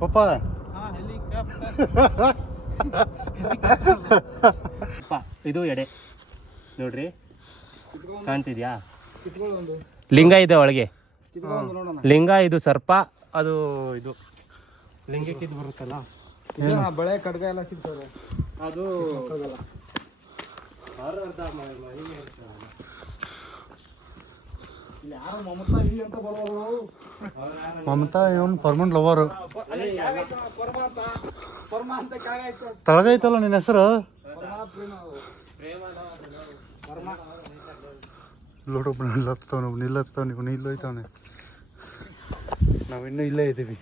ಪಪ್ಪ? ಇದು ಎಡೆ. ನೋಡ್ರಿ. ಕಾಣ್ತಿದ್ಯಾ? ಲಿಂಗ ಇದೆ ಒಳಗೆ. ಲಿಂಗ ಇದು ಸರ್ಪ ಅದು ಇದು. ಲಿಂಗಕ್ಕೆ ಇದು ಬರುತ್ತಲ್ಲ ಬಳೆ ಕಡ್ಗ ಎಲ್ಲ ಸಿಗ್ತದೆ ಅದು ಮಮತಾ ಇವನ್ ಪರ್ಮನೆಂಟ್ ಲವರ್ ತಳಗೈತಲ್ಲ ನಿನ್ನ ಹೆಸರು? ಲೋಡೊಬ್ಬ ನಿಲ್ಲತ್ತವನು ನಿಲ್ಲತ್ತವನು ಇವನು ಇಲ್ಲೋಯ್ತವನೆ ನಾವಿನ್ನೂ ಇಲ್ಲೇ ಇದ್ದೀವಿ.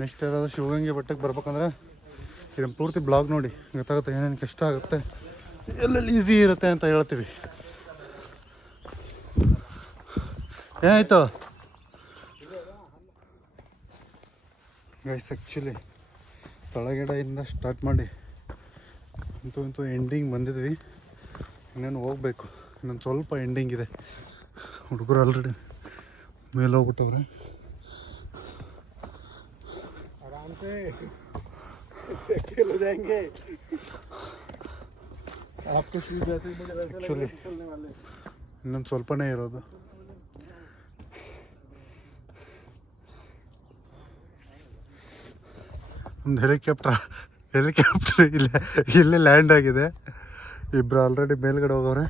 ನೆಕ್ಸ್ಟ್ ಯಾರಾದ್ರೂ ಶಿವಗಂಗೆ ಬೆಟ್ಟಕ್ಕೆ ಬರ್ಬೇಕಂದ್ರೆ ಇದನ್ನು ಪೂರ್ತಿ ಬ್ಲಾಗ್ ನೋಡಿ. ಗೊತ್ತಾಗುತ್ತೆ ಏನೇನು ಕಷ್ಟ ಆಗುತ್ತೆ. ಎಲ್ಲೆಲ್ಲಿ ಈಸಿ ಇರುತ್ತೆ ಅಂತ ಹೇಳ್ತೀವಿ. ಏನಾಯ್ತು? ಗೈಸ್ ಆ್ಯಕ್ಚುಲಿ ತಳಗಡೆಯಿಂದ ಸ್ಟಾರ್ಟ್ ಮಾಡಿ. ಅಂತೂ ಅಂತೂ ಎಂಡಿಂಗ್ ಬಂದಿದ್ವಿ. ಇನ್ನೇನು ಹೋಗಬೇಕು. ಇನ್ನೊಂದು ಸ್ವಲ್ಪ ಎಂಡಿಂಗ್ ಇದೆ. ಹುಡುಗರು ಆಲ್ರೆಡಿ ಮೇಲೆ ಹೋಗ್ಬಿಟ್ಟವ್ರೆ. ಆರಾಮ್ಸೆ से खेल हो जाएंगे आपको शूज जैसे मुझे वैसे लग Actually. चलने वाले ಇನ್ನೊಂದು ಸ್ವಲ್ಪನೇ ಇರೋದು ಒಂದು ಹೆಲಿಕಾಪ್ಟರ್ ಹೆಲಿಕಾಪ್ಟರ್ ಇಲ್ಲೇ ಇಲ್ಲೇ ಲ್ಯಾಂಡ್ ಆಗಿದೆ ಇಬ್ಬರು ಆಲ್ರೆಡಿ ಮೇಲ್ಗಡೆ ಹೋಗವ್ರೆ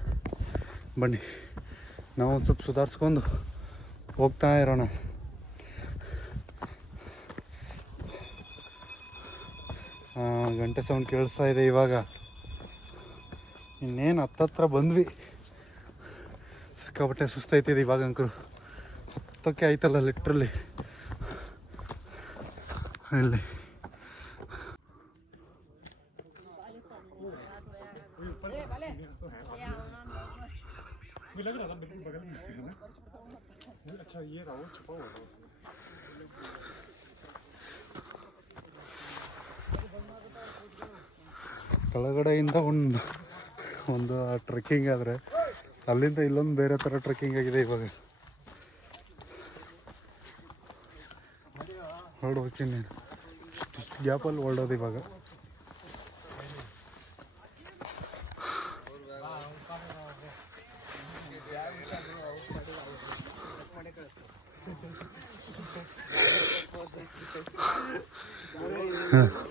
ಬನ್ನಿ ನಾವು ಒಂದು ಸ್ವಲ್ಪ ಸುಧಾರಿಸ್ಕೊಂಡು ಹೋಗ್ತಾ ಇರೋಣ ಗಂಟೆ ಸೌಂಡ್ ಕೇಳಿಸ್ತಾ ಇದೆ ಇವಾಗ. ಇನ್ನೇನು ಹತ್ತತ್ರ ಬಂದ್ವಿ. ಸಿಕ್ಕಾಪಟ್ಟೆ ಸುಸ್ತೈತಿದೆ ಇವಾಗ ಅಂಕರು ಹತ್ತಕ್ಕೆ ಆಯ್ತಲ್ಲ ಲಿಟ್ರಲ್ಲಿ ಇಲ್ಲಿ. ಕೆಳಗಡೆಯಿಂದ ಒಂದು ಒಂದು ಟ್ರೆಕ್ಕಿಂಗ್ ಆದರೆ, ಅಲ್ಲಿಂದ ಇಲ್ಲೊಂದು ಬೇರೆ ಥರ ಟ್ರೆಕ್ಕಿಂಗ್ ಆಗಿದೆ ಇವಾಗ. ಹೊರಡೋಕೆ ಗ್ಯಾಪಲ್ಲಿ ಹೊರಡೋದು ಇವಾಗ. ಬ್ಯಾಗು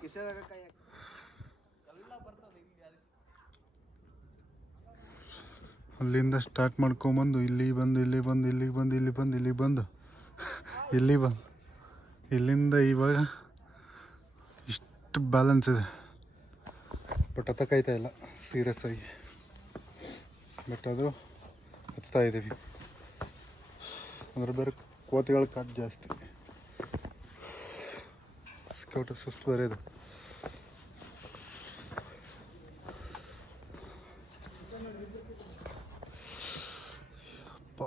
ಕಿಶೆದಾಗ ಕೈ ಹಾಕಿ. ಅಲ್ಲಿಂದ ಸ್ಟಾರ್ಟ್ ಮಾಡ್ಕೊಂಬಂದು ಇಲ್ಲಿ ಬಂದು ಇಲ್ಲಿ ಬಂದು ಇಲ್ಲಿಗೆ ಬಂದು ಇಲ್ಲಿ ಬಂದು ಇಲ್ಲಿ ಬಂದು. ಇಲ್ಲಿ ಬಂದು. ಇಲ್ಲಿಂದ ಇವಾಗ ಇಷ್ಟು ಬ್ಯಾಲೆನ್ಸ್ ಇದೆ. ಬಟ್ ಹತ್ತಕ್ಕಾಯ್ತಾ ಇಲ್ಲ ಸೀರಿಯಸ್ ಆಗಿ. ಬಟ್ ಅದು ಹಚ್ತಾ ಇದ್ದೀವಿ ಅಂದರೆ ಬೇರೆ ಕೋತಿಗಳ ಕಾಟ್ ಜಾಸ್ತಿ. ಸ್ಕೌಟ ಸುಸ್ತು ಬೇರೆ ಇದೆ ಅಪ್ಪ.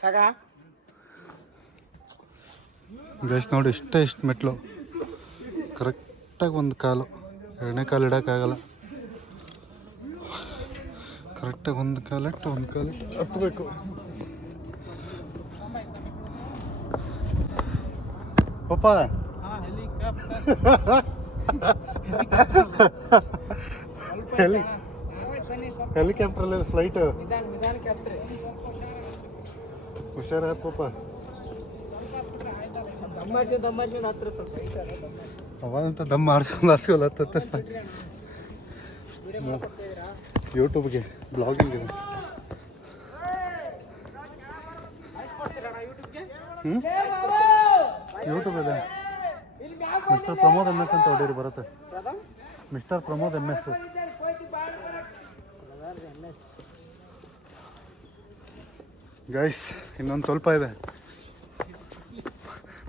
ಸಾಕಾ ಗೈಸ್ ನೋಡಿ ಇಷ್ಟೇ ಇಷ್ಟು ಮೆಟ್ಲು ಕರೆಕ್ಟಾಗಿ ಒಂದು ಕಾಲು ಎರಡನೇ ಕಾಲು ಇಡೋಕ್ಕಾಗಲ್ಲ ಕರೆಕ್ಟಾಗಿ ಒಂದು ಕಾಲಿಟ್ಟು ಒಂದು ಕಾಲಿಟ್ಟು ಹತ್ತಬೇಕು ಪಪ್ಪ? ಹೆಲಿಕಾಪ್ಟರ್. ಹೆಲಿ ಹೆಲಿಕಾಪ್ಟ್ರಲ್ಲಿ ಫ್ಲೈಟ್ ಹುಷಾರ ಸ್ವಲ್ಪ ಅವಂತ ದಮ್ ಆಡ್ಸ್ಕೊಂಡು ಸಾಕು. ಯೂಟ್ಯೂಬ್ಗೆ ಬ್ಲಾಗಿಂಗ್ ಇದೆ ಹ್ಞೂ ಯೂಟ್ಯೂಬ್ ಇದೆ. ಮಿಸ್ಟರ್ ಪ್ರಮೋದ್ ಎಂ ಎಸ್ ಅಂತ ಹೊಡೀರಿ ಬರುತ್ತೆ. Mister Pramod M S guys ಇನ್ನೊಂದು ಸ್ವಲ್ಪ ಇದೆ.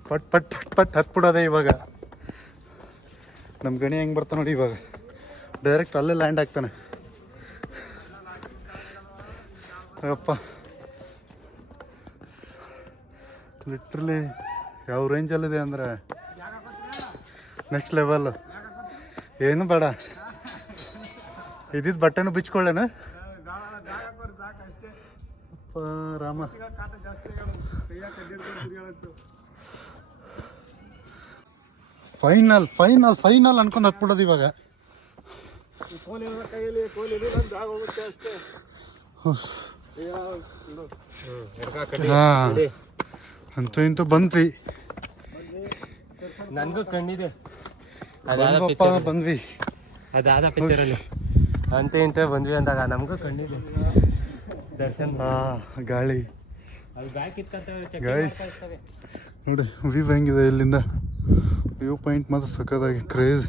ಪಟ್ ಪಟ್ ಪಟ್ ಪಟ್ ಹತ್ಬಿಡೋದೆ ಇವಾಗ. ನಮ್ಮ ಗಣಿ ಹೆಂಗೆ ಬರ್ತಾನೆ ನೋಡಿ ಇವಾಗ. ಡೈರೆಕ್ಟ್ ಅಲ್ಲೇ ಲ್ಯಾಂಡ್ ಆಗ್ತಾನೆ. ಅಪ್ಪ ಲಿಟ್ರಲಿ ಯಾವ ರೇಂಜಲ್ಲಿದೆ ಅಂದರೆ? ನೆಕ್ಸ್ಟ್ ಲೆವೆಲ್ ಏನು ಬೇಡ. ಇದ್ದಿದ್ದು ಬಟ್ಟೆನೂ ಬಿಚ್ಕೊಳ್ಳೇನು? ಅಪ್ಪ ರಾಮ. ಫೈನಲ್ ಫೈನಲ್ ಫೈನಲ್ ಅನ್ಕೊಂಡು ಹತ್ಬಿಡೋದು ಇವಾಗ. ಹಾ. ಅಂತೂ ಇಂತೂ ಬಂದ್ವಿ. ನನಗೂ ಕಣ್ಣಿದೆ. ಬಂದ್ವಪ್ಪ ಬಂದ್ವಿ. ಅದಾದ ಪಿಕ್ಚರಲ್ಲಿ ಅಂತ ಇಂತ ಬಂದ್ವಿ ಅಂದಾಗ ನಮಗೂ ಕಣ್ಣಿದೆ. ದರ್ಶನ್ ಗಾಳಿ. Guys. ನೋಡಿ ವ್ಯೂ ಹೆಂಗಿದೆ ಇಲ್ಲಿಂದ? ವ್ಯೂ ಪಾಯಿಂಟ್ ಮಾತ್ರ ಸಕ್ಕದಾಗಿ ಕ್ರೇಜ್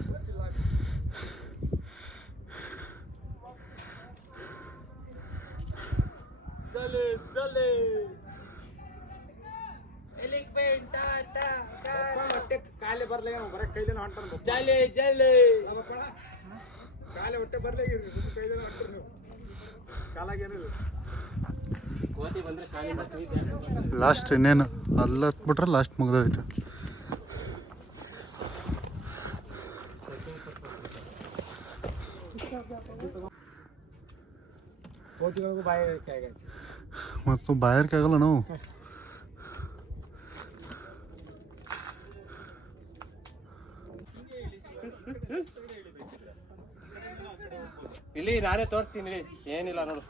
ಹೊಟ್ಟೆ ಕಾಲೇ ಬರ್ಲೇ ಬರ ಕೈಲೇನ ಹೊಂಟಾರ ಜಾಲಿ ಜಾಲಿ. ಕಾಲೇ ಹೊಟ್ಟೆ ಬರ್ಲಿ ಕೈಲೇನ ಹೊಂಟಾರ ನೀವು. ಕಾಲಾಗ ಏನಿಲ್ಲ ಕೋತಿ ಬಂದ್ರೆ ಕಾಲಿಂದ ತುಯ್ದೆ. ಲಾಸ್ಟ್ ಇನ್ನೇನು? ಅಲ್ಲಿ ಹತ್ಬಿಟ್ರೆ ಲಾಸ್ಟ್ ಮುಗ್ದೋಯ್ತು. ಮತ್ತು ಬಾಯರ್ಕಾಗಲ್ಲ ನಾವು? ಇಲ್ಲಿ ನಾನೇ ತೋರಿಸ್ತೀನಿ ಇಳಿ. ಏನಿಲ್ಲ ನೋಡು.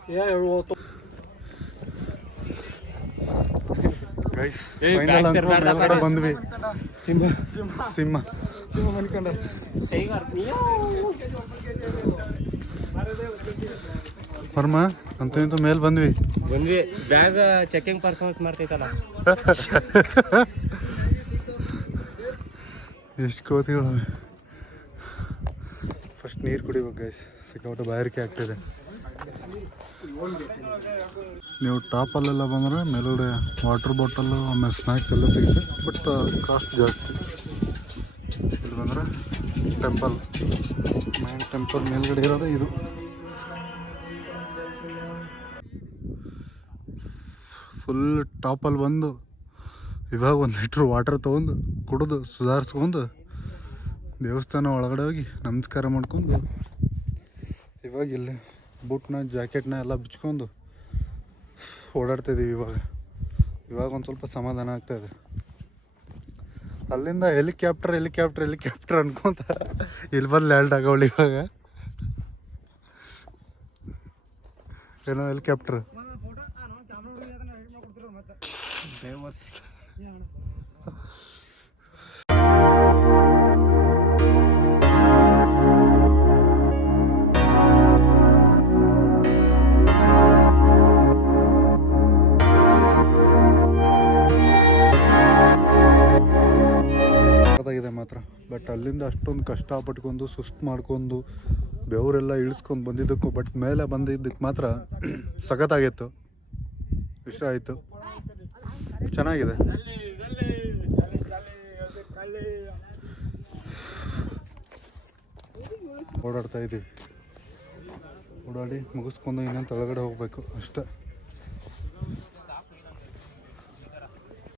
ಬಂದ್ವಿ. ಸಿಂಹ. ಸಿಂಹ. ಸಿಂಹ ಮನ್ಕೊಂಡ. ವರ್ಮ ಅಂತೂ ಇಂತೂ ಮೇಲ್ ಬಂದ್ವಿ. ಬಂದ್ವಿ. Bag checking performance ಮಾಡ್ತೈತಲ್ಲ. ಎಷ್ಟು ಕೋತಿಗಳು ಫಸ್ಟ್ ನೀರು ಕುಡಿಬೇಕು ಗೈಸ್ ಸಿಕ್ಕಾಪಟ್ಟೆ ಬಾಯಾರಿಕೆ ಆಗ್ತಿದೆ. ನೀವು ಟಾಪಲ್ಲೆಲ್ಲ ಬಂದರೆ ಮೇಲುಗಡೆ ವಾಟರ್ ಬಾಟಲ್ಲು ಆಮೇಲೆ ಸ್ನ್ಯಾಕ್ಸ್ ಎಲ್ಲ ಸಿಗುತ್ತೆ. ಬಟ್ ಕಾಸ್ಟ್ ಜಾಸ್ತಿ. ಇಲ್ಲಿ ಬಂದರೆ ಟೆಂಪಲ್ ಮೈನ್ ಟೆಂಪಲ್ ಮೇಲ್ಗಡೆ ಇರೋದೇ ಇದು. ಫುಲ್ ಟಾಪಲ್ಲಿ ಬಂದು, ಇವಾಗ ಒಂದು ಲೀಟ್ರ್ ವಾಟರ್ ತೊಗೊಂಡು, ಕುಡಿದು, ಸುಧಾರಿಸ್ಕೊಂಡು ದೇವಸ್ಥಾನ ಒಳಗಡೆ ಹೋಗಿ ನಮಸ್ಕಾರ ಮಾಡ್ಕೊಂಡು ಇವಾಗ ಇಲ್ಲಿ ಬೂಟ್ನ ಜಾಕೆಟ್ನ ಎಲ್ಲ ಬಿಚ್ಕೊಂಡು ಓಡಾಡ್ತಾ ಇದೀವಿ ಇವಾಗ. ಇವಾಗ ಒಂದು ಸ್ವಲ್ಪ ಸಮಾಧಾನ ಆಗ್ತಾ ಇದೆ. ಅಲ್ಲಿಂದ ಹೆಲಿಕಾಪ್ಟರ್ ಹೆಲಿಕಾಪ್ಟರ್ ಹೆಲಿಕಾಪ್ಟರ್ ಅನ್ಕೊಂತ ಇಲ್ಲಿ ಬಂದು ಲ್ಯಾಂಡ್ ಆಗವಳು ಇವಾಗ. ಏನೋ ಹೆಲಿಕಾಪ್ಟರ್ ಸಖತ್ತಾಗಿದೆ ಮಾತ್ರ. ಬಟ್ ಅಲ್ಲಿಂದ ಅಷ್ಟೊಂದು ಕಷ್ಟ ಪಟ್ಕೊಂಡು, ಸುಸ್ತು ಮಾಡ್ಕೊಂಡು, ಬೆವರೆಲ್ಲ ಇಳಿಸ್ಕೊಂಡು ಬಂದಿದ್ದಕ್ಕೂ ಬಟ್ ಮೇಲೆ ಬಂದಿದ್ದಕ್ಕೆ ಮಾತ್ರ ಸಖತ್ತಾಗಿತ್ತು. ಇಷ್ಟ ಆಯಿತು. ಚೆನ್ನಾಗಿದೆ. ಓಡಾಡ್ತಾ ಇದ್ದೀವಿ ಓಡಾಡಿ ಮುಗಿಸ್ಕೊಂಡು ಇನ್ನೊಂದು ಕೆಳಗಡೆ ಹೋಗಬೇಕು ಅಷ್ಟೇ.